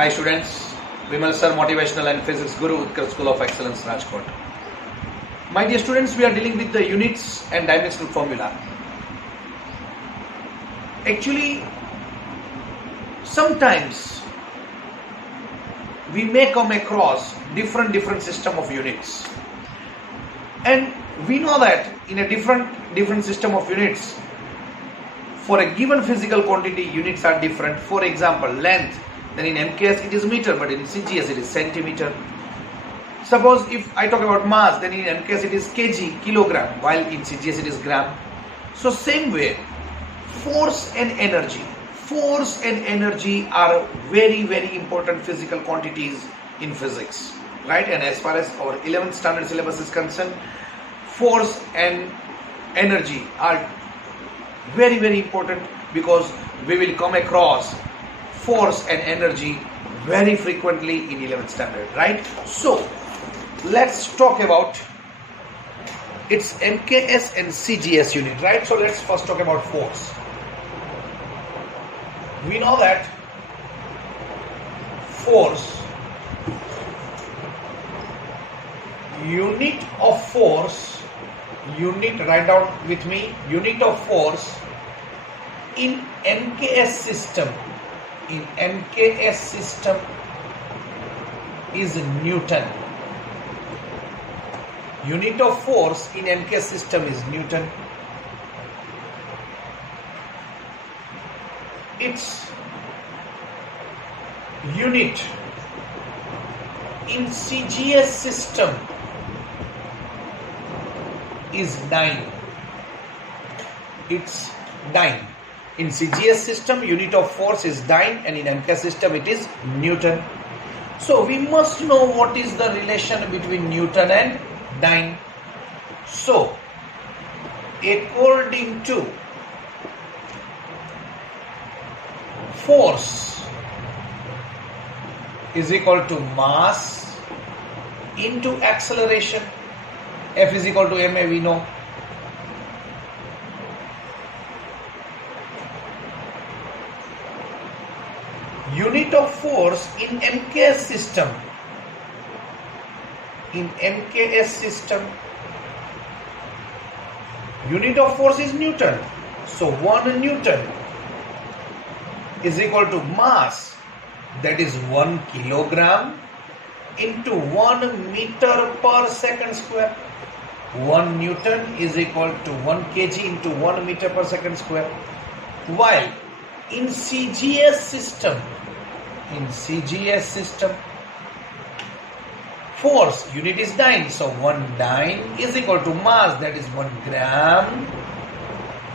Hi students, Vimal sir, Motivational and Physics Guru, UTKARSH School of Excellence, Rajkot. My dear students, we are dealing with the units and dimensional formula. Actually, sometimes we may come across different system of units, and we know that in a different system of units, for a given physical quantity, units are different. For example, length, then in MKS it is meter, but in CGS it is centimeter. Suppose if I talk about mass, then in MKS it is kg, kilogram, while in CGS it is gram. So same way, force and energy are very important physical quantities in physics, right? And as far as our 11th standard syllabus is concerned, force and energy are very important, because we will come across force and energy very frequently in 11th standard, right? So let's talk about its MKS and CGS unit, right? So let's first talk about force. We know that force, unit of force, write down with me, unit of force in MKS system, is Newton. Unit of force in MKS system is Newton. Its unit in CGS system is dyne. It's dyne. In CGS system, unit of force is dyne, and in MKS system it is Newton. So we must know what is the relation between Newton and dyne. So according to force is equal to mass into acceleration. F is equal to ma, we know. Unit of force in MKS system, unit of force is Newton. So 1 Newton is equal to mass, that is 1 kilogram, into 1 meter per second square. 1 Newton is equal to 1 kg into 1 meter per second square. While in CGS system, force unit is dyne. So 1 dyne is equal to mass, that is 1 gram,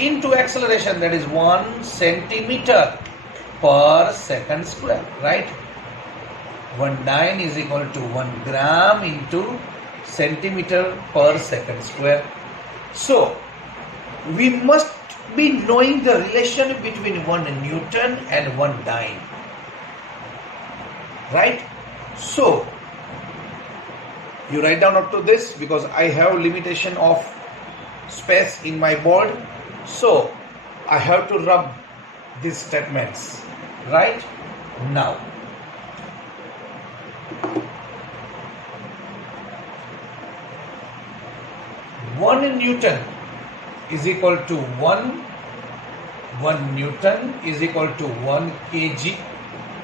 into acceleration, that is 1 centimeter per second square, right? 1 dyne is equal to 1 gram into centimeter per second square. So we must be knowing the relation between 1 Newton and 1 dyne, right? So you write down up to this, because I have limitation of space in my board, so I have to rub these statements right now. One Newton is equal to 1 Newton is equal to 1 kg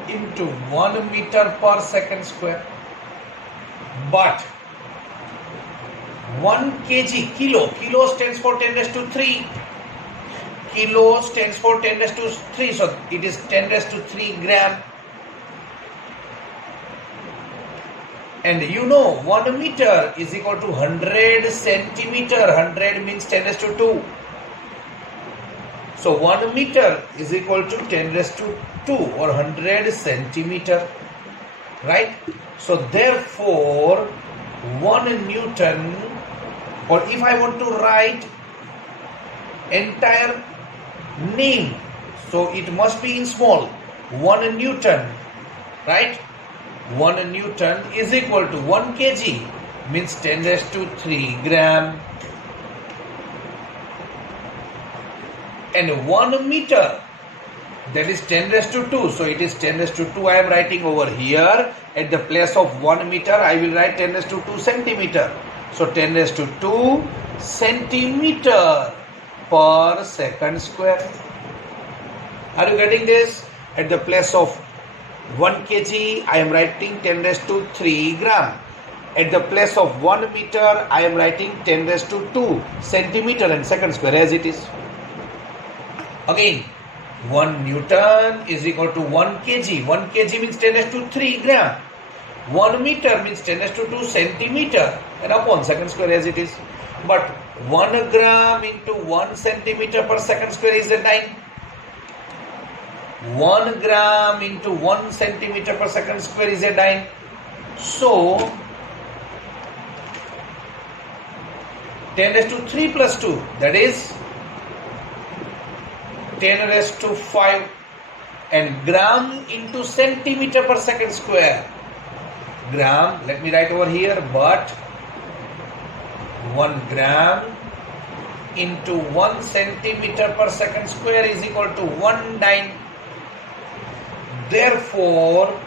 into 1 meter per second square. But 1 kg, kilo stands for 10 raised to 3. Kilo stands for 10 raised to 3, so it is 10 raised to 3 gram. And you know 1 meter is equal to 100 centimeter. 100 means 10 raised to 2. So 1 meter is equal to 10 raised to 2 or 100 centimeter, right? So therefore 1 Newton, or if I want to write entire name, so it must be in small. 1 Newton, right? 1 Newton is equal to 1 kg, means 10 raised to 3 gram. And 1 meter that is 10 raised to 2. So it is 10 raised to 2 I am writing over here. At the place of 1 meter I will write 10 raised to 2 centimeter. So 10 raised to 2 centimeter per second square. Are you getting this? At the place of 1 kg I am writing 10 raised to 3 gram. At the place of 1 meter I am writing 10 raised to 2 centimeter and second square as it is. Again, 1 Newton is equal to 1 kg. 1 kg means 10 raised to 3 gram. 1 meter means 10 raised to 2 centimeter and upon second square as it is. But 1 gram into 1 centimeter per second square is a dyne. 1 gram into 1 centimeter per second square is a dyne. So 10 raised to 3 plus 2, that is 10 raised to 5, and gram into centimeter per second square. Gram, let me write over here, but 1 gram into 1 centimeter per second square is equal to 1 dyne. Therefore,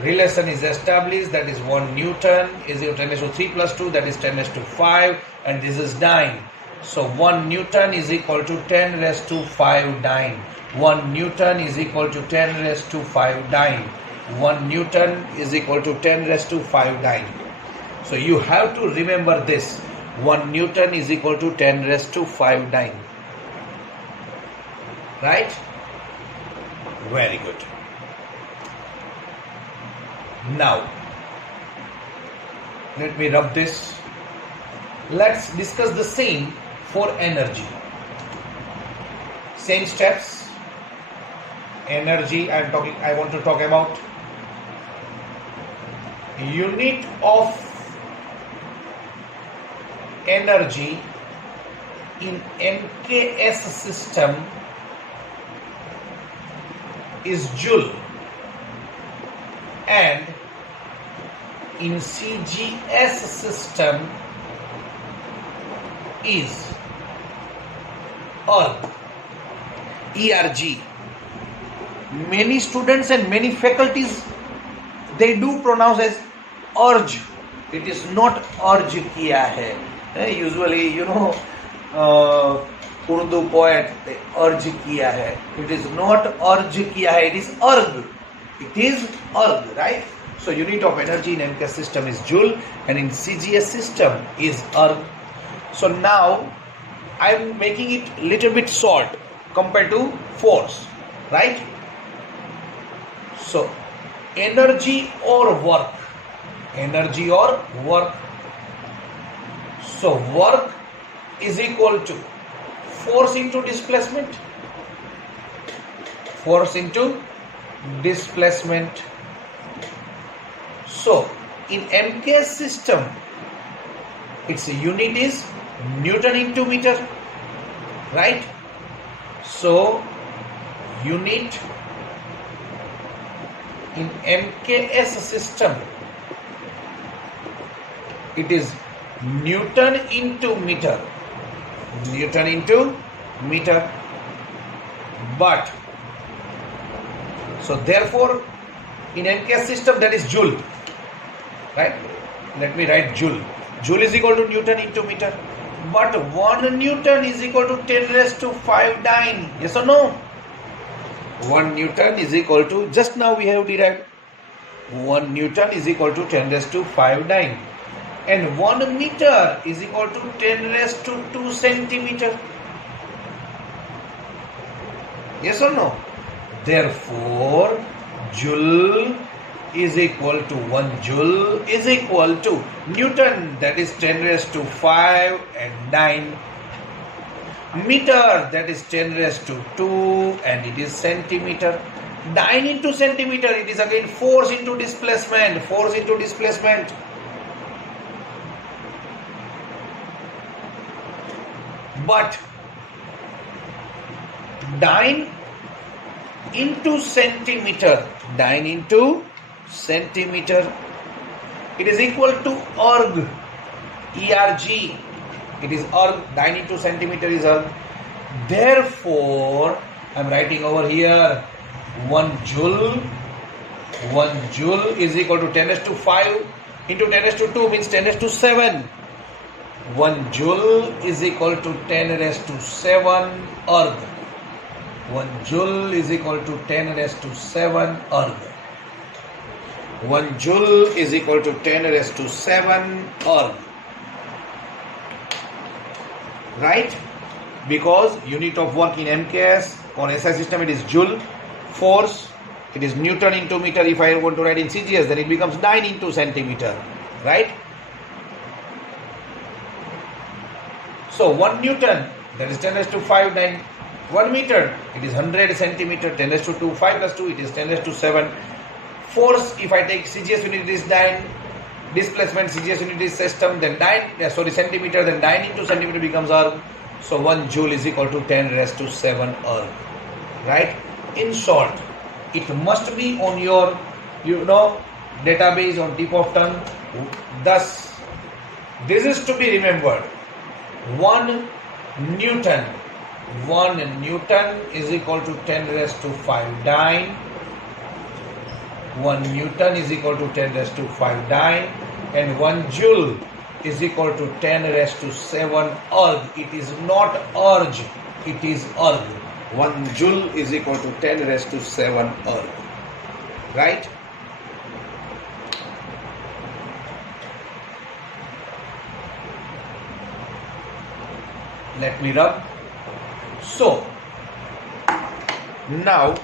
relation is established, that is 1 Newton is equal to 10 raised to 3 plus 2, that is 10 raised to 5, and this is dyne. So 1 Newton is equal to 10 raised to 5 dyne. 1 Newton is equal to 10 raised to 5 dyne. 1 Newton is equal to 10 raised to 5 dyne. So you have to remember this. 1 Newton is equal to 10 raised to 5 dyne. Right? Very good. Now, let me rub this. Let's discuss the same for energy. Same steps. Energy, I want to talk about unit of energy in MKS system is joule, and in CGS system is ERG. Many students and many faculties, they do pronounce as urge. It is not urge kiya hai. Usually, Urdu poet, they urge kiya hai. It is not urge kiya hai, it is erg. It is erg, right? So unit of energy in MKS system is joule, and in CGS system is erg. So now I am making it little bit short compared to force, right? So energy or work. Energy or work. So work is equal to force into displacement. Force into displacement. So in MKS system, its unit is Newton into meter, right? So unit in MKS system, it is Newton into meter. Newton into meter. But so therefore in MKS system, that is joule, right? Let me write joule. Joule is equal to Newton into meter. But 1 Newton is equal to 10 raised to 5 dyne. Yes or no? 1 Newton is equal to, just now we have derived, 1 Newton is equal to 10 raised to 5 dyne. And 1 meter is equal to 10 raised to 2 centimeter. Yes or no? Therefore, joule is equal to 1 joule is equal to Newton, that is 10 raised to 5 and dyne. Meter, that is 10 raised to 2 and it is centimeter. Dyne into centimeter, it is again force into displacement. Force into displacement. But dyne into centimeter. Dyne into centimeter. It is equal to erg. ERG. It is erg. Dyne into centimeter is erg. Therefore, I am writing over here 1 joule. 1 joule is equal to 10 raised to 5 into 10 raised to 2 means 10 raised to 7. 1 joule is equal to 10 raised to 7 erg. 1 joule is equal to 10 raised to 7 erg. 1 joule is equal to 10 raised to 7 erg. Right? Because unit of work in MKS or SI system it is joule. Force it is Newton into meter. If I want to write in CGS then it becomes 9 into centimeter. Right? So 1 Newton that is 10 raised to 5 9. 1 meter it is 100 centimeter. 10 raised to 2 5 plus 2 it is 10 raised to 7. Force if I take CGS unit is 9. Displacement CGS unit is system then 9 centimeter then 9 into centimeter becomes erg. So 1 joule is equal to 10 raised to 7 erg. Right? In short, it must be on your database on tip of tongue. Thus, this is to be remembered. 1 Newton. 1 Newton is equal to 10 raised to 5 dyne. 1 Newton is equal to 10 raised to 5 dyne. And 1 joule is equal to 10 raised to 7 erg. It is not erg, it is erg. 1 joule is equal to 10 raised to 7 erg. Right? Let me rub. So, now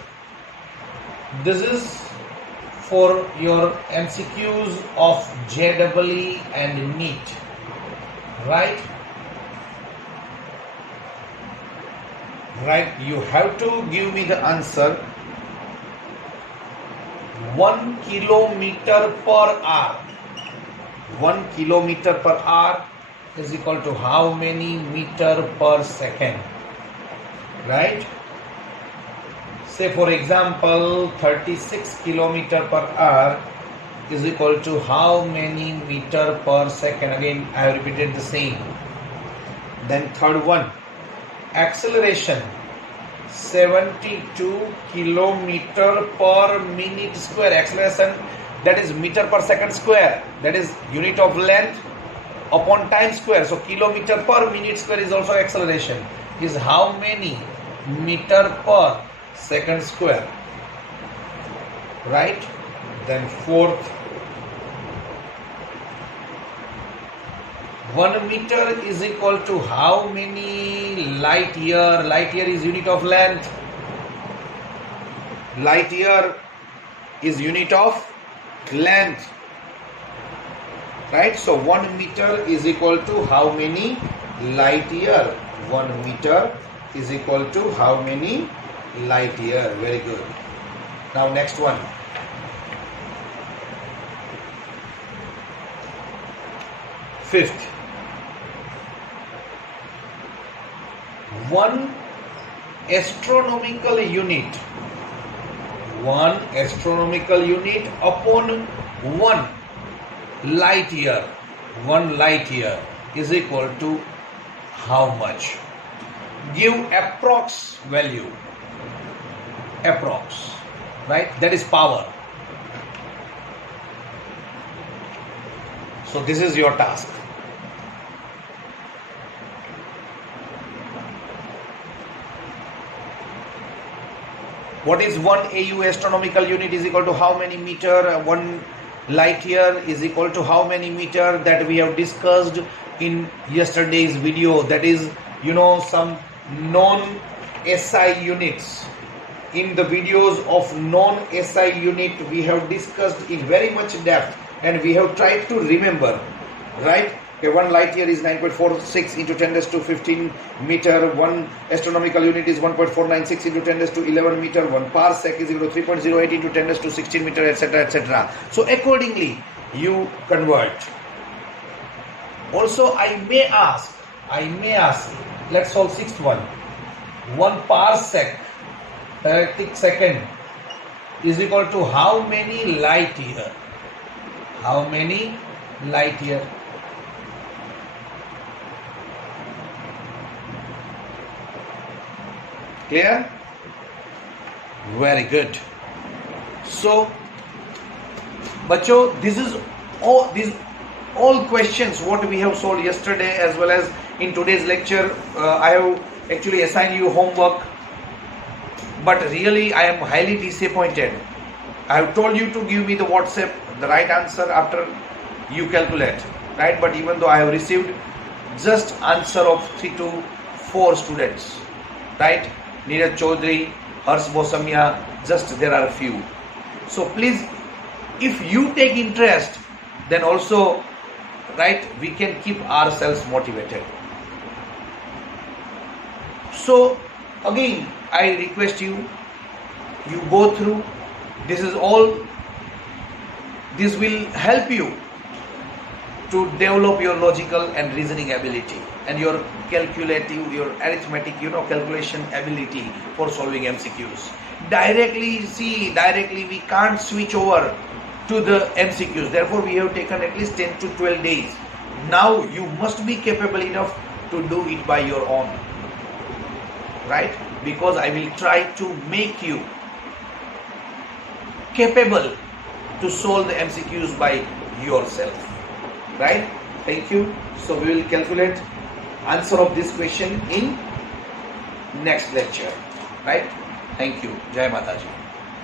this is for your MCQs of JEE and NEET. Right? Right, you have to give me the answer. 1 kilometer per hour. 1 kilometer per hour is equal to how many meter per second? Right? Say for example 36 kilometer per hour is equal to how many meter per second? Again I have repeated the same. Then third one, acceleration 72 kilometer per minute square. Acceleration that is meter per second square, that is unit of length upon time square. So kilometer per minute square is also acceleration, is how many meter per second square. Right? Then fourth, 1 meter is equal to how many light year? Light year is unit of length. Light year is unit of length. Right? So 1 meter is equal to how many light year? 1 meter is equal to how many light year? Very good. Now next one. Fifth, 1 astronomical unit. 1 astronomical unit upon 1 light year. 1 light year is equal to how much? Give approx value. Approx. Right? That is power. So this is your task. What is 1 AU astronomical unit is equal to how many meter? 1 light year is equal to how many meter? That we have discussed in yesterday's video. That is, some known SI units. In the videos of non-SI unit, we have discussed in very much depth and we have tried to remember. Right? Okay, 1 light year is 9.46 into 10 raised to 15 meter. 1 astronomical unit is 1.496 into 10 raised to 11 meter. 1 parsec is equal to 3.08 into 10 raised to 16 meter, etc., etc. So accordingly, you convert. Also, I may ask, let's solve sixth one. 1 parsec, parsec second, is equal to how many light year? How many light year? Clear? Very good. So, bachcho, these all questions what we have solved yesterday as well as in today's lecture. I have actually assigned you homework, but really I am highly disappointed. I have told you to give me the WhatsApp the right answer after you calculate, right? But even though I have received just answer of 3 to 4 students, right? Neeraj Chaudhary, Harsh Bosamia, just there are a few. So please, if you take interest, then also, right, we can keep ourselves motivated. So again, I request you go through. This is all. This will help you to develop your logical and reasoning ability and your calculative, your arithmetic, calculation ability for solving MCQs. Directly we can't switch over to the MCQs. Therefore, we have taken at least 10 to 12 days. Now you must be capable enough to do it by your own, right? Because I will try to make you capable to solve the MCQs by yourself, right? Thank you. So we will calculate answer of this question in next lecture, right? Thank you. Jai Mataji.